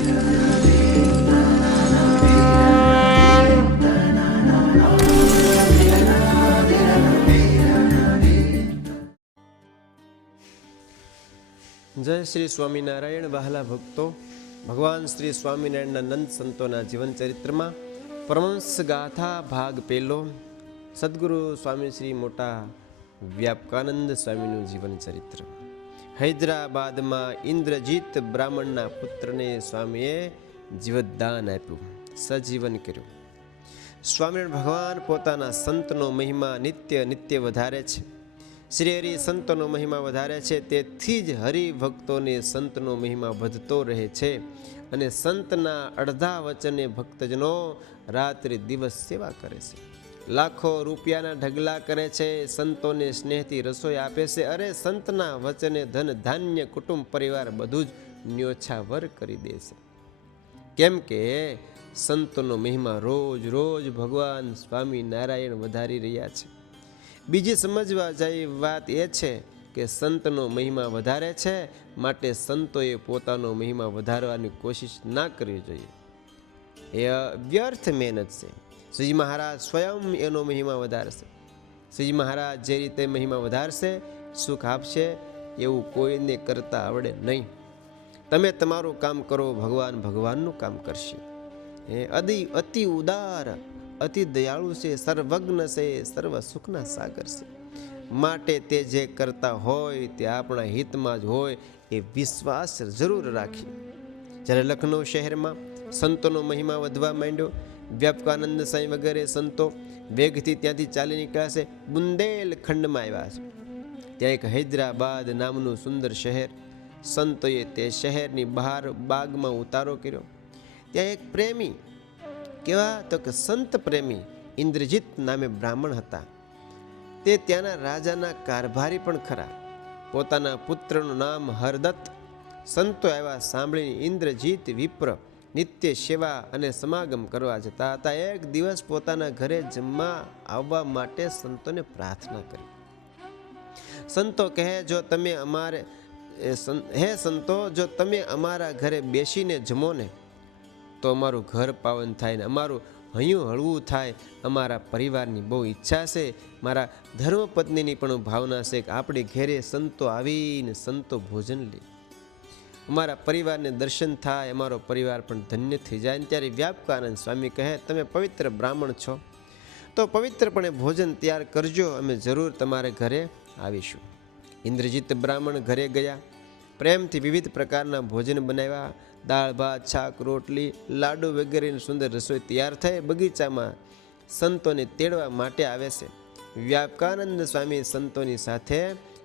જય શ્રી સ્વામિનારાયણ, વહાલા ભક્તો. ભગવાન શ્રી સ્વામિનારાયણના નંદ સંતોના જીવન ચરિત્રમાં પરમંશ ગાથા ભાગ પહેલો સદગુરુ સ્વામી શ્રી મોટા વ્યાપકાનંદ સ્વામીનું જીવન ચરિત્ર. હૈદરાબાદમાં ઇન્દ્રજીત બ્રાહ્મણના પુત્રને સ્વામીએ જીવતદાન આપ્યું, સજીવન કર્યું. સ્વામિનારાયણ ભગવાન પોતાના સંતનો મહિમા નિત્ય નિત્ય વધારે છે. શ્રી હરિ સંતોનો મહિમા વધારે છે, તેથી જ હરિભક્તોને સંતનો મહિમા વધતો રહે છે અને સંતના અડધા વચને ભક્તજનો રાત્રિ દિવસ સેવા કરે છે. લાખો રૂપિયાના ઢગલા કરે છે, સંતોને સ્નેહથી રસોઈ આપે છે. અરે સંતના વચને ધન ધાન્ય કુટુંબ પરિવાર બધું જ ન્યોછાવર કરી દે છે. કેમ કે સંતોનો મહિમા રોજ રોજ ભગવાન સ્વામી નારાયણ વધારી રહ્યા છે. બીજી સમજવા જેવી વાત એ છે કે સંતનો મહિમા વધારે છે, માટે સંતોએ પોતાનો મહિમા વધારવાની કોશિશ ના કરવી જોઈએ. એ વ્યર્થ મહેનત છે. શ્રીજી મહારાજ સ્વયં એનો મહિમા વધારશે. શ્રીજી મહારાજ જે રીતે મહિમા વધારશે, સુખ આપશે, એવું કોઈને કરતા આવડે નહીં. તમે તમારું કામ કરો, ભગવાન ભગવાનનું કામ કરશે. એ અતિ અતિ ઉદાર, અતિ દયાળુ છે, સર્વજ્ઞ છે, સર્વ સુખના સાગર છે. માટે તે જે કરતા હોય, તે આપણા હિતમાં જ હોય, એ વિશ્વાસ જરૂર રાખી. જ્યારે લખનૌ શહેરમાં સંતોનો મહિમા વધવા માંડ્યો વ્યાપકાનંદ સાંઈ વગેરે સંતો વેગથી ત્યાંથી ચાલી નીકળ્યા છે. બુંદેલખંડમાં આવ્યા છે. ત્યાં એક હૈદરાબાદ નામનું સુંદર શહેર, સંતોએ તે શહેરની બહાર બાગમાં ઉતારો કર્યો. ત્યાં એક પ્રેમી, કેવા તો કે સંત પ્રેમી ઇન્દ્રજીત નામે બ્રાહ્મણ હતા. તે ત્યાંના રાજાના કારભારી પણ ખરા. પોતાના પુત્રનું નામ હરદત્ત. સંતો આવ્યા સાંભળીને ઇન્દ્રજીત વિપ્ર નિત્ય સેવા અને સમાગમ કરવા જતા હતા. એક દિવસ પોતાના ઘરે જમવા આવવા માટે સંતોને પ્રાર્થના કરી. સંતો કહે, જો તમે અમારે હે સંતો, જો તમે અમારા ઘરે બેસીને જમો ને, તો અમારું ઘર પાવન થાય ને, અમારું હૈયું હળવું થાય, અમારા પરિવારની બહુ ઈચ્છા છે, મારા ધર્મપત્નીની પણ ભાવના છે કે આપણે ઘેરે સંતો આવીને સંતો ભોજન લે. અમારા પરિવારને દર્શન થાય, અમારો પરિવાર પણ ધન્ય થઈ જાય. ત્યારે વ્યાપકાનંદ સ્વામી કહે, તમે પવિત્ર બ્રાહ્મણ છો. તો પવિત્રપણે ભોજન તૈયાર કરજો. અમે જરૂર તમારે ઘરે આવીશું. ઇન્દ્રજીત બ્રાહ્મણ ઘરે ગયા. પ્રેમથી વિવિધ પ્રકારના ભોજન બનાવ્યા. દાળ, ભાત, શાક, રોટલી, લાડુ વગેરેની સુંદર રસોઈ તૈયાર થઈ. બગીચામાં સંતોને તેડવા માટે આવે છે. વ્યાપકાનંદ સ્વામી સંતોની સાથે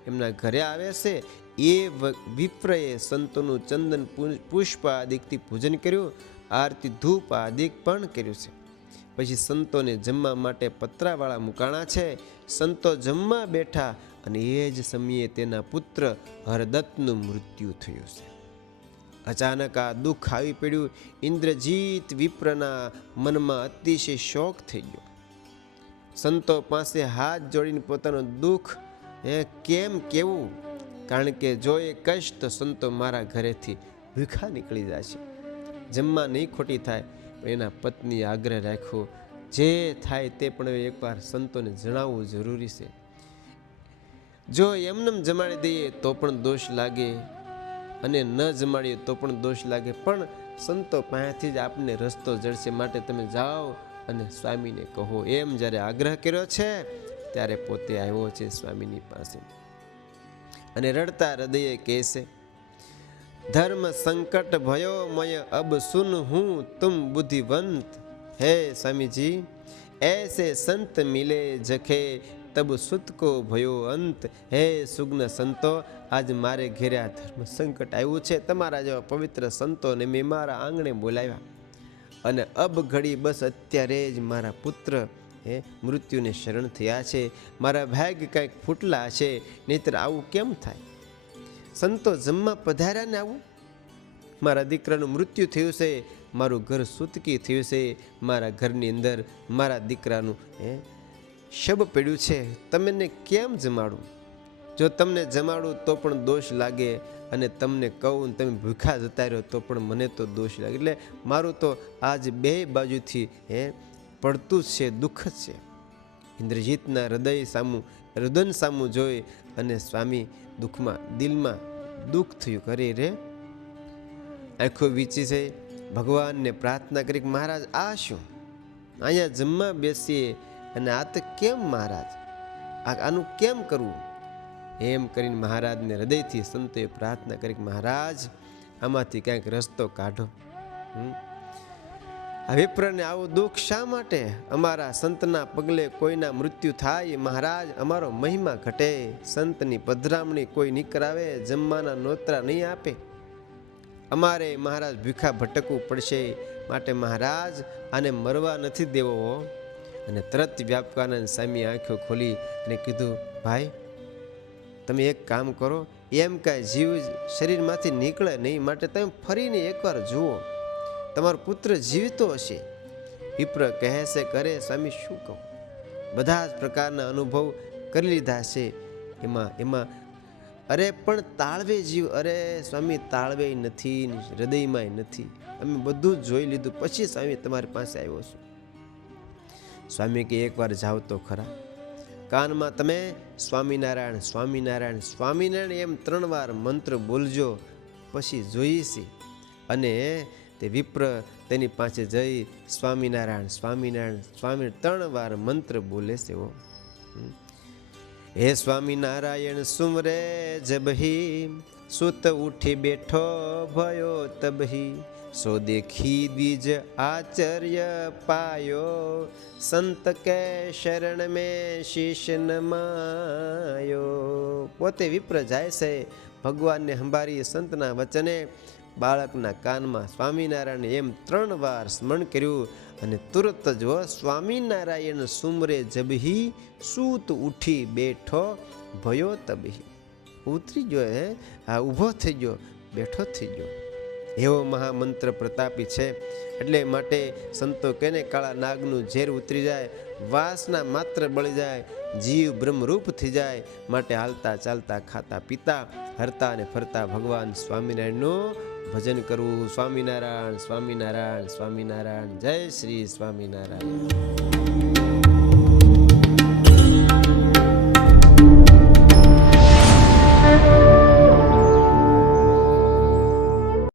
એમના ઘરે આવે છે. એ વિપ્રએ સંતોનું ચંદન પુષ્પ આદિકથી પૂજન કર્યું, આરતી ધૂપ આદિક પણ કર્યું છે. પછી સંતોને જમવા માટે પતરાવાળા મુકાણા છે. સંતો જમવા બેઠા અને એ જ સમયે તેના પુત્ર હરદત્તનું મૃત્યુ થયું છે. અચાનક આ દુઃખ આવી પડ્યું. ઇન્દ્રજીત વિપ્રના મનમાં અતિશય શોક થઈ ગયો. સંતો પાસે હાથ જોડીને પોતાનું દુઃખ કેમ કેવું? કારણ કે જો એ કહીશ તો સંતો મારા ઘરેથી ભીખા નીકળી જશે જમવા નહીં ખોટી થાય એના પત્ની આગ્રહ રાખવો જે થાય તે પણ એકવાર સંતોને જણાવવું જરૂરી છે. જો એમનેમ જમાડી દઈએ તો પણ દોષ લાગે અને ન જમાડીએ તો પણ દોષ લાગે. પણ સંતો પાસેથી જ આપને રસ્તો જડશે માટે તમે જાઓ અને સ્વામીને કહો. એમ જ્યારે આગ્રહ કર્યો છે, ત્યારે પોતે આવ્યો છે સ્વામીની પાસે. અને રડતા હૃદયે કહેશે, ધર્મ સંકટ ભયો મય અબ સુન હું તુમ બુદ્ધિવંત? હે સ્વામીજી, એસે સંત મિલે જખે, તબ સુતકો ભયો અંત? હે સુગ્ન સંતો, આજ મારે ઘેર્યા ધર્મ સંકટ આવ્યું છે. તમારા જેવા પવિત્ર સંતોને મેં મારા આંગણે બોલાવ્યા. અને અબ ઘડી બસ અત્યારે જ મારા પુત્ર હે, મૃત્યુને શરણ થયા છે, મારા ભાગ કંઈક ફૂટલા છે નહીતર આવું કેમ થાય? સંતો જમવા પધાર્યા ને આવું? મારા દીકરાનું મૃત્યુ થયું છે, મારું ઘર સૂતકી થયું છે, મારા ઘરની અંદર મારા દીકરાનું, હે, શબ પડ્યું છે, તમને કેમ જમાડું? જો તમને જમાડું તો પણ દોષ લાગે, અને તમને કહું, તમે ભૂખા જતા રહ્યો તો પણ મને તો દોષ લાગે. એટલે મારું તો આજ બે બાજુથી, હે પડતું જ છે, દુઃખ જ છે. ઇન્દ્રજીતના હૃદય સામું, રુદન સામું જોઈ અને સ્વામી દુઃખમાં, દિલમાં દુઃખ થયું કરી રે! આંખો વીચી છે. ભગવાનને પ્રાર્થના કરી મહારાજ, આ શું? અહીંયા જમવા બેસીએ અને આ તો કેમ મહારાજ? આનું કેમ કરવું? એમ કરીને મહારાજને હૃદયથી સંતોએ પ્રાર્થના કરી મહારાજ, આમાંથી ક્યાંક રસ્તો કાઢો. હમ? વિપ્રને આવું દુઃખ શા માટે? અમારા સંતના પગલે કોઈના મૃત્યુ થાય, મહારાજ, અમારો મહિમા ઘટે. સંતની પધરામણી કોઈ નહીં કરાવે જમવાના નોતરા નહીં આપે. અમારે મહારાજ ભીખા ભટકવું પડશે માટે મહારાજ, આને મરવા નથી દેવો. અને તરત વ્યાપકાનંદ સ્વામી આંખો ખોલી અને કીધું, ભાઈ, તમે એક કામ કરો. એમ કાંઈ જીવ શરીરમાંથી નીકળે નહીં, માટે તમે ફરીને એકવાર જુઓ. તમારો પુત્ર જીવતો હશે. વિપ્ર કહે છે કરે સ્વામી, શું કહું? બધા જ પ્રકારના અનુભવ કરી લીધા છે. એમાં એમાં, અરે, પણ તાળવે જીવ, અરે, સ્વામી, તાળવે નથી હૃદયમાં નથી. અમે બધું જ જોઈ લીધું, પછી સ્વામી તમારી પાસે આવ્યો છું. સ્વામી કે એકવાર જાઓ તો ખરા. કાનમાં તમે સ્વામિનારાયણ સ્વામિનારાયણ સ્વામિનારાયણ એમ ત્રણ વાર મંત્ર બોલજો, પછી જોઈશી અને તે વિપ્ર તેની પાસે જઈ સ્વામિનારાયણ સ્વામિનારાયણ સ્વામી ત્રણ વાર મંત્ર બોલે છે હે. સ્વામિનારાયણ, સુમરે જબહી સુત ઉઠી બેઠો ભયો તબહી સો દેખી દ્વિજ આચર્ય પાયો. સંત કે શરણ મેં શીશ નમાયો પોતે વિપ્ર જાય છે ભગવાનને હંભારી સંતના વચને. બાળકના કાનમાં સ્વામિનારાયણ એમ ત્રણ વાર સ્મરણ કર્યું અને તુરત જ સ્વામિનારાયણ સુમરે જબહી સૂત ઉઠી બેઠો, ભયો તબહી. ઉતરી ગયો હે, આ ઊભો થઈ ગયો, બેઠો થઈ ગયો. એવો મહામંત્ર પ્રતાપી છે. એટલે માટે સંતો કેને કાળા નાગનું ઝેર ઉતરી જાય, વાસના માત્ર બળી જાય, જીવ બ્રહ્મરૂપ થઈ જાય, માટે હાલતા ચાલતા ખાતા પીતા હરતા અને ફરતા ભગવાન સ્વામિનારાયણનું ભજન કરવું સ્વામિનારાયણ સ્વામિનારાયણ સ્વામિનારાયણ. જય શ્રી સ્વામિનારાયણ.